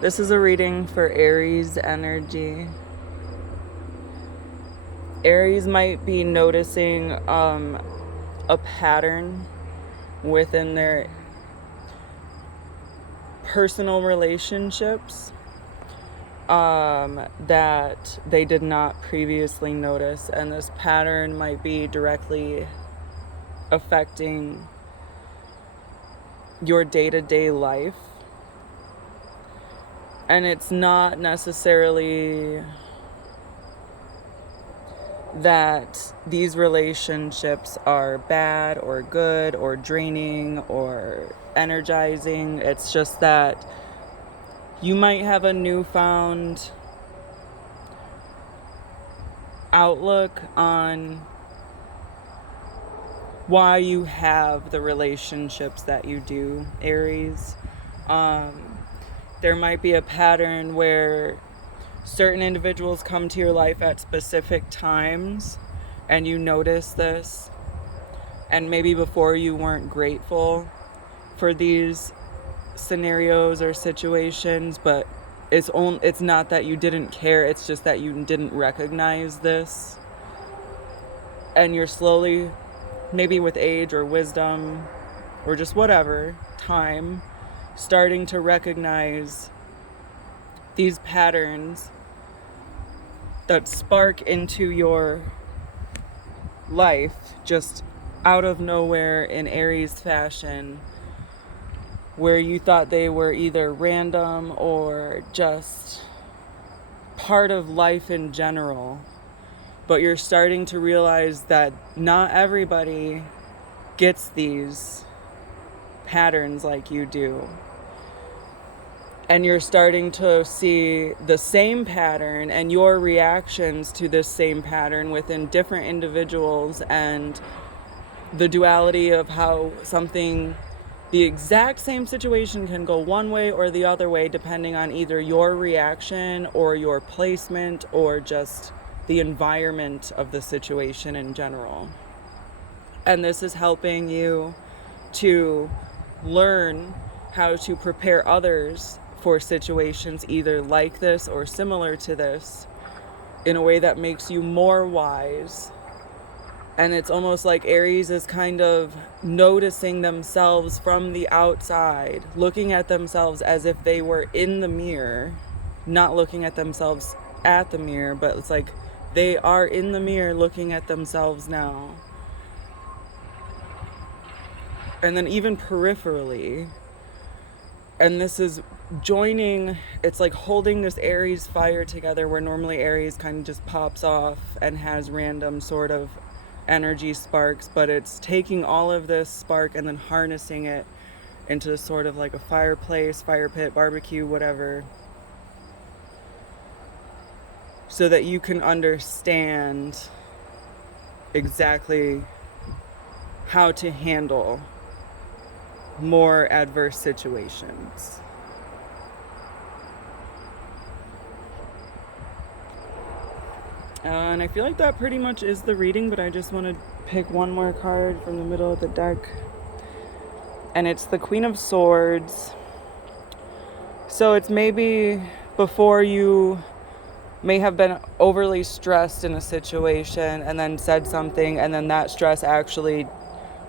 This is a reading for Aries energy. Aries might be noticing a pattern within their personal relationships that they did not previously notice, and this pattern might be directly affecting your day-to-day life. And it's not necessarily that these relationships are bad or good or draining or energizing. It's just that you might have a newfound outlook on why you have the relationships that you do, Aries. There might be a pattern where certain individuals come to your life at specific times and you notice this, and maybe before you weren't grateful for these scenarios or situations, but it's not that you didn't care, it's just that you didn't recognize this, and you're slowly, maybe with age or wisdom or just whatever time, starting to recognize these patterns that spark into your life just out of nowhere in Aries fashion, where you thought they were either random or just part of life in general. But you're starting to realize that not everybody gets these patterns like you do. And you're starting to see the same pattern and your reactions to this same pattern within different individuals, and the duality of how the exact same situation can go one way or the other way depending on either your reaction or your placement or just the environment of the situation in general. And this is helping you to learn how to prepare others for situations either like this or similar to this in a way that makes you more wise. And it's almost like Aries is kind of noticing themselves from the outside, looking at themselves as if they were in the mirror, not looking at themselves at the mirror, but it's like they are in the mirror looking at themselves now. And then even peripherally, and this is joining, it's like holding this Aries fire together, where normally Aries kind of just pops off and has random sort of energy sparks, but it's taking all of this spark and then harnessing it into sort of like a fireplace, fire pit, barbecue, whatever, so that you can understand exactly how to handle more adverse situations. And I feel like that pretty much is the reading, but I just want to pick one more card from the middle of the deck. And it's the Queen of Swords. So it's maybe before you may have been overly stressed in a situation and then said something, and then that stress actually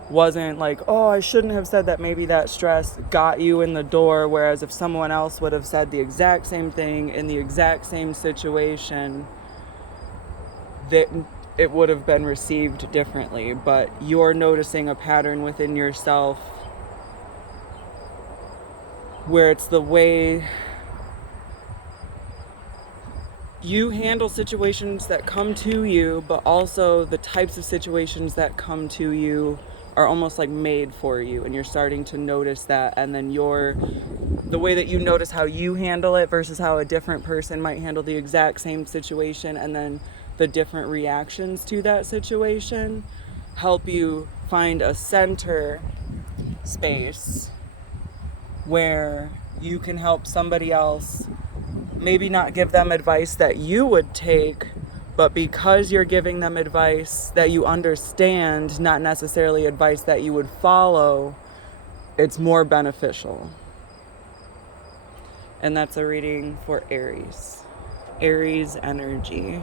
wasn't like, oh, I shouldn't have said that. Maybe that stress got you in the door, whereas if someone else would have said the exact same thing in the exact same situation, that it would have been received differently. But you're noticing a pattern within yourself where it's the way you handle situations that come to you, but also the types of situations that come to you are almost like made for you, and you're starting to notice that. And then the way that you notice how you handle it versus how a different person might handle the exact same situation, and then the different reactions to that situation help you find a center space where you can help somebody else, maybe not give them advice that you would take, but because you're giving them advice that you understand, not necessarily advice that you would follow, it's more beneficial. And that's a reading for Aries. Aries energy.